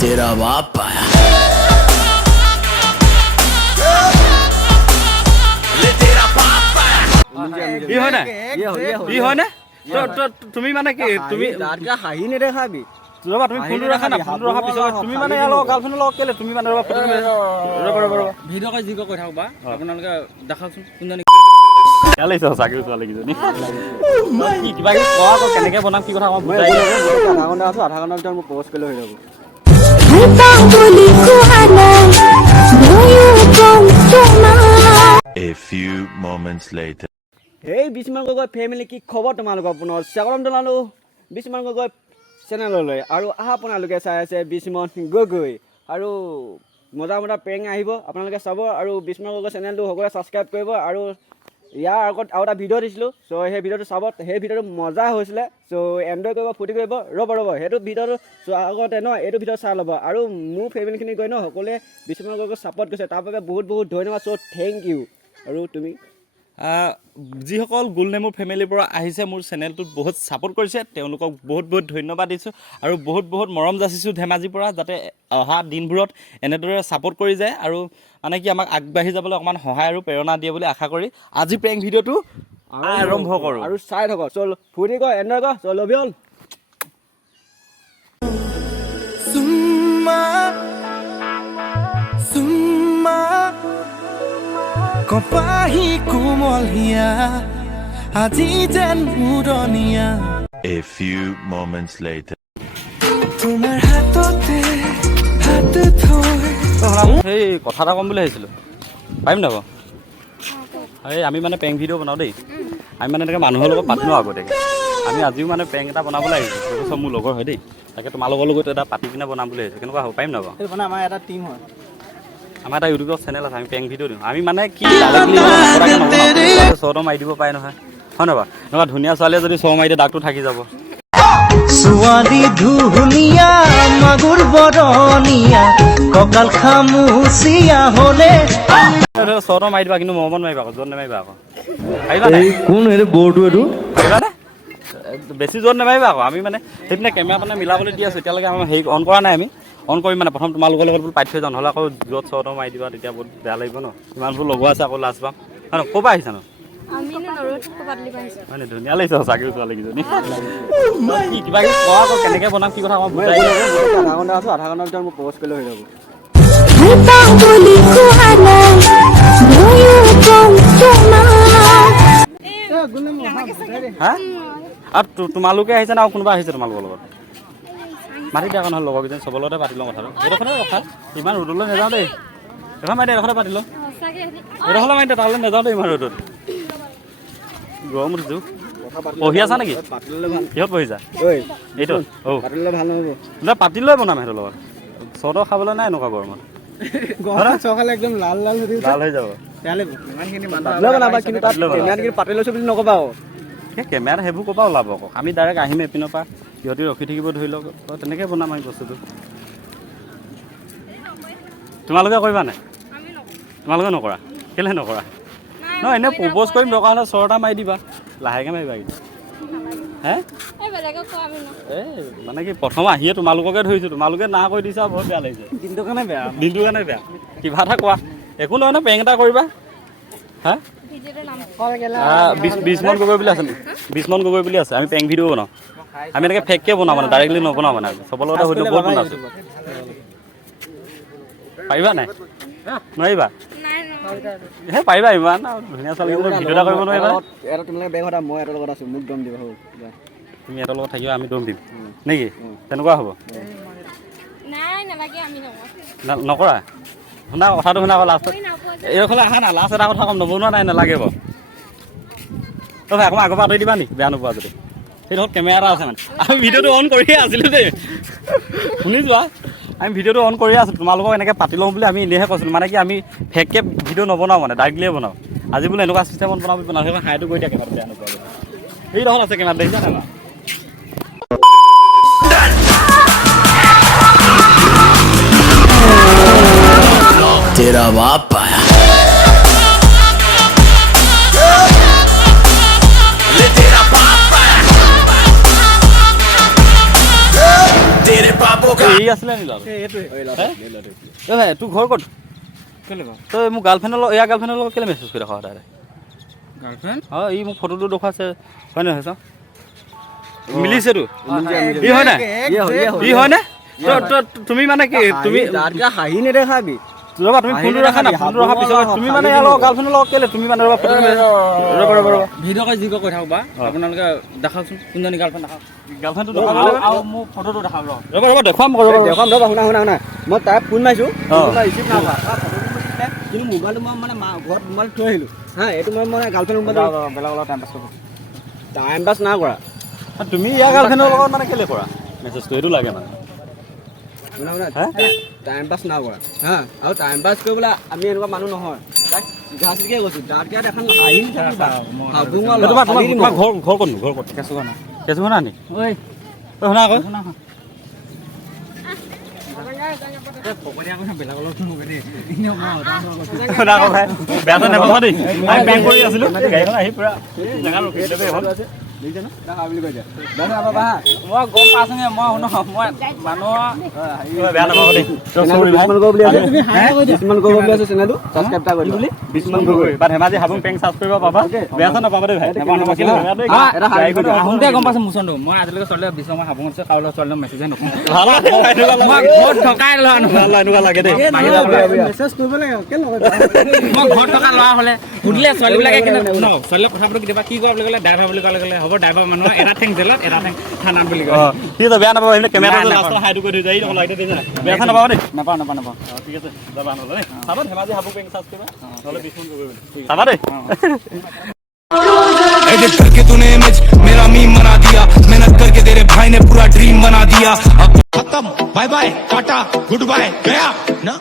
तेरा बाप आया ले तेरा बाप आया ই হয় না ই হয় না তুমি মানে কি তুমি দাদা হাঁহি নেদেখাবি ৰবা তুমি ফোনটো ৰাখা না ফোনটো ৰখা পিছত তুমি মানে ইয়াৰ লগত গাৰ্লফ্ৰেণ্ডৰ লগত কেলে তুমি মানে ৰবা ফটো ৰবা ভিডিঅ' কৰি যি কৈ থাকবা আপোনালোকে দেখাওকচোন কোনজনী কালে চাকৰি ছোৱালীকেইজনী কি কিবা কিবি কোৱা আকৌ কেনেকে বনাম কি কথা মই বুজাই আধা ঘণ্টা আছো আধা ঘণ্টাৰ ভিতৰত মই প'ষ্ট কৰিলে হৈ যাব A few moments later. এই বিছমান গগৈ ফেমিলি কি খবৰ তোমালোকৰ পুনৰ স্বাগতম জনালোঁ বিছমান গগৈ চেনেললৈ আৰু আপোনালোকে চাই আছে বিছমন গগৈ আৰু মজা মজা প্ৰেং আহিব আপোনালোকে চাব আৰু বিছমান গগৈ চেনেলটো সকলোৱে ছাবস্ক্ৰাইব কৰিব আৰু ইয়াৰ আগত আৰু এটা ভিডিঅ' দিছিলোঁ চ' সেই ভিডিঅ'টো চাব সেই ভিডিঅ'টো মজা হৈছিলে চ' এনজয় কৰিব ফূৰ্তি কৰিব ৰ'ব সেইটো ভিডিঅ'টো চোৱাৰ আগতে ন এইটো ভিডিঅ' চাই ল'ব আৰু মোৰ ফেমিলিখিনি গৈ ন সকলোৱে বিছমান গগৈক ছাপোৰ্ট কৰিছে তাৰ বাবে বহুত বহুত ধন্যবাদ চ' থেংক ইউ আৰু তুমি যিসকল গোলনেমুৰ ফেমিলিৰ পৰা আহিছে মোৰ চেনেলটোত বহুত ছাপোৰ্ট কৰিছে তেওঁলোকক বহুত বহুত ধন্যবাদ দিছোঁ আৰু বহুত বহুত মৰম যাচিছোঁ ধেমাজিৰ পৰা যাতে অহা দিনবোৰত এনেদৰে ছাপোৰ্ট কৰি যায় আৰু মানে কি আমাক আগবাঢ়ি যাবলৈ অকণমান সহায় আৰু প্ৰেৰণা দিয়ে বুলি আশা কৰি আজি প্ৰেংক ভিডিঅ'টো আৰম্ভ কৰোঁ আৰু চাই থাকক চল ফূৰ্তি কৰ এনজয় কৰ চল লবি হ'ল কপাহি কোমলীয়া আজি যেন মুৰণীয়া A few moments later. তোমাৰ হাততে হাত থৈ সেই কথা এটা ক'ম বুলি ভাবিছিলোঁ পাৰিম নাই বাৰু এই আমি মানে প্ৰেংক ভিডিঅ' বনাওঁ দেই আমি মানে এনেকৈ মানুহৰ লগত পাতিলোঁ আগতীয়াকৈ আমি আজিও মানে প্ৰেংক এটা বনাবলৈ আহিছোঁ সেইটো চব মোৰ লগৰ হয় দেই তাকে তোমালোকৰ লগত এটা পাতি পিনে বনাম বুলি ভাবিছোঁ কেনেকুৱা হ'ব পাৰিম নাই বাৰু সেইটো মানে আমাৰ এটা টিম হয় আমাৰ এটা ইউটিউবৰ চেনেল আছে আমি প্ৰেংক ভিডিঅ' দিওঁ আমি মানে কি চৰটো মাৰি দিব পাৰে নহয় হয় নহয় বাৰু এনেকুৱা ধুনীয়া ছোৱালীয়ে যদি চৰ মাৰি দিয়ে দাগটো থাকি যাব ছোৱালী ধুনীয়া মাগুৰ বৰণীয়া কঁকাল খামুচিয়া হ'লে চৰটো মাৰি দিবা কিন্তু মৰমত মাৰিবা আকৌ জোৰ নামাৰিবা আকৌ পাৰিবা নাই কোন এইটো বৰ্ডটো এইটো পাৰিবানে বেছি জোৰ নামাৰিবা আকৌ আমি মানে সেইপিনে কেমেৰা মানে মিলাবলৈ দি আছোঁ এতিয়ালৈকে আমাৰ হেৰি অন কৰা নাই আমি অন কৰিম মানে প্ৰথম তোমালোকৰ লগত বোলো পাতি থৈ যাওঁ নহ'লে আকৌ য'ত চৰটো মাৰি দিবা তেতিয়া বহুত বেয়া লাগিব ন ইমানবোৰ লগোৱা আছে আকৌ লাজ পাম হয় ন ক'ৰ পৰা আহিছা ন হয় নে ধুনীয়া লাগিছে চাকৰি ছোৱালীকেইজনী কি কিবা কিবি কোৱা আকৌ কেনেকৈ বনাম কি কথা মই বুজাই আধা ঘণ্টা আছো আধা ঘণ্টাৰ ভিতৰত মই প'ষ্ট কৰিলে হৈ যাব হা আৰু তোমালোকে আহিছে না আৰু কোনোবা আহিছে তোমালোকৰ লগত মাতি দিয়া আকৌ নহ'লে লগৰকেইজন চবৰ লগতে পাতি লওঁ কথাটো এইডোখৰতে ৰখা ইমান ৰ'দলৈ নাযাওঁ দেই এইডোখৰ মাৰি দিয়া এইডোখৰতে পাতি লওঁ এইডোখৰলৈ মাৰি দিয়া তালৈ নাযাওঁ দেই ইমান ৰ'দত গৰম উঠিছোঁ পঢ়ি আছা নেকি কিহত পঢ়িছা এইটো পাতিলে ভাল নহ'ব নহয় পাতি লৈ বনাম সেইটো লগত চৰটো খাবলৈ নাই এনেকুৱা গৰমত চখালে একদম লাল লাল লাল হৈ যাব কিন্তু তাত কেমেৰাখিনি পাতি লৈছোঁ বুলি নক'বা আৰু সেই কেমেৰাত সেইবোৰ ক'ৰপৰা ওলাব আকৌ আমি ডাইৰেক্ট আহিম এপিনৰ পৰা সিহঁতি ৰখি থাকিব ধৰি লওক তেনেকৈ বনাম আমি বস্তুটো তোমালোকে কৰিবা নাই তোমালোকে নকৰা কেলৈ নকৰা নহয় এনেই প্ৰপ'জ কৰিম দৰকাৰ হ'লে চৰ এটা মাৰি দিবা লাহেকৈ মাৰিবা কিন্তু হে এই মানে কি প্ৰথম আহিয়ে তোমালোককে ধৰিছোঁ তোমালোকে না কৰি দিছা বহুত বেয়া লাগিছে দিনটোৰ কাৰণে বেয়া কিবা এটা কোৱা একো নহয় নহয় প্ৰেংক এটা কৰিবা হা 20 মন গগৈ বুলি আছে নেকি 20 মন গগৈ বুলি আছে আমি প্ৰেংক ভিডিঅ' বনাওঁ আমি এনেকৈ ফেককৈ বনাওঁ মানে ডাইৰেক্টলি নবনাওঁ মানে চবৰ লগতে হয়তো বহুত বনাইছোঁ পাৰিবা নাই নোৱাৰিবা হে পাৰিবা ইমান ধুনীয়া ছোৱালী ভিডিঅ' এটা কৰিব নোৱাৰিবা এটা তোমালোকে বেগ সদা মই এটা লগত আছোঁ মোক দম দিবা হ'ব তুমি এটাৰ লগত থাকিবা আমি দম দিম নেকি তেনেকুৱা হ'ব নকৰা শুনা কথাটো শুনা আকৌ লাষ্টত এইফালে আহা না লাষ্ট এটা কথা ক'ম নবনোৱা নাই নালাগে বাৰু তই অকণমান আগৰ পৰা আঁতৰি দিবা নি বেয়া নোপোৱা যদি সেইটো কেমেৰা এটা আছে মানে আমি ভিডিঅ'টো অন কৰিয়ে আছিলোঁ দেই শুনি যোৱা আমি ভিডিঅ'টো অন কৰিয়ে আছোঁ তোমালোকক এনেকৈ পাতি লওঁ বুলি আমি এনেহে কৈছিলোঁ মানে কি আমি ফেককৈ ভিডিঅ' নবনাওঁ মানে ডাইৰেক্টলিয়ে বনাওঁ আজি বোলে এনেকুৱা চিষ্টেমত বনাওঁ বুলি বনাওঁ সেইকাৰণে হাইটো কৰি দিয়া কেমেৰাটো বেয়া নোপোৱা সেই ডখৰ আছে কেমেৰা দেখিছা নাই तेरा बाप आया ले तेरा बाप आया तेरे पापों का এই আছিলে নি ল'ৰাটো? এই ল'ৰাটো, এই ল'ৰাটো। এই ভাই তোৰ ঘৰ ক'ত? তই মোক গাৰ্লফ্ৰেণ্ডৰ লগত এয়া গাৰ্লফ্ৰেণ্ডৰ লগত কেলৈ মেছেজ কৰি ৰাখ সদায়? গাৰ্লফ্ৰেণ্ড অঁ ই মোক ফটোটো দেখুৱাইছে হয় নহয় চাওঁ মিলিছেতো ই হয় নাই ই হয় নে তুমি মানে কি তুমি হাঁহি নেদেখাবি ৰ'বা তুমি ফোনটো ৰাখা না ফোনটো ৰখাৰ পিছত তুমি মানে ইয়াৰ লগত গাৰ্লফ্ৰেণ্ডৰ লগত কেলৈ তুমি মানে ৰ'বা ফটো ৰ'বা ভিডিঅ' কৰি যি কৈ থাকক বা আপোনালোকে দেখাওকচোন কোনজনী গাৰ্লফ্ৰেণ্ড দেখাওক গাৰ্লফ্ৰেণ্ডটো আৰু মোক ফটোটো দেখাওক ৰ'বা দেখুৱাম দেখুৱাম ৰ'বা শুনা মই তাক ফোন মাৰিছোঁ ৰিচিভ নাই কৰা কিন্তু মোবাইলটো মই মানে ঘৰত মোবাইল থৈ আহিলোঁ হা এইটো মই মানে গাৰ্লফ্ৰেণ্ড মোবাইলটো বেলেগ অলপ টাইম পাছ কৰিব টাইম পাছ নাই কৰা তুমি ইয়াৰ গাৰ্লফ্ৰেণ্ডৰ লগত মানে কেলৈ কৰা মেছেজটো এইটো লাগে মানে টাইম পাছ নাই কৰা হা আৰু টাইম পাছ কৰিবলৈ আমি এনেকুৱা মানুহ নহয় তাক চিধা চিধিকে কৈছোঁ তাত ইয়াত এখন হাঁহি থাকিবা তোমাৰ ঘৰ ক'তনো ঘৰ ক'ত কেঁচুখনা নি ঐ শুনা আকৌ বেলেগ অলপ শুনা আকৌ ভাই বেয়া নাপাবা দেই আমি বেংক কৰি আছিলোঁ গাড়ীখন আহি পূৰা জেগা ৰখি দেখিছে ন মই গম পাইছোঁ মই শুনো মই মানুহৰ বেয়া নাপাবা দেই ধেমাজি হাবুং পেং চাৰ্জ কৰিব পাবা বেয়া নাপাবা দেই ভাই আহোঁতে গম পাইছোঁ মোচনটো মই আজিলৈকে চলিলে বিচৰা মই হাবুঙত কাৰোলৈ চলিলে মেছেজে নকৰোঁ মই ঘৰত থকাই ল'ৰা এনেকুৱা লাগে দেই মই ঘৰত থকা ল'ৰা হ'লে সুধিলে ছোৱালীবিলাকে কিন্তু ছোৱালীলৈ কথা পাতো কেতিয়াবা কি কোৱা বুলি ক'লে ড্ৰাইভাৰ বুলি ক'লে হ'ব ড্ৰাইভাৰ মানুহৰ এটা ঠেং জেলত এটা ঠেং থানাত বুলি কয় ঠিক আছে বেয়া নাপাবা সেইবিলাক কেমেৰাটো লাষ্টত হাইটো কৰি থৈ যায় বেয়া নাপাবা দেই নাপাওঁ ঠিক আছে যাবা নহ'লে দেই চাবা ধেমাজি হাবুং পেং চাৰ্জ কৰিবা নহ'লে বিচুন কৰিব চাবা দেই एडिट करके तूने इमेज मेरा मीम बना दिया मेहनत करके तेरे भाई ने पूरा ड्रीम बना दिया अब खत्म bye bye tata goodbye गया ना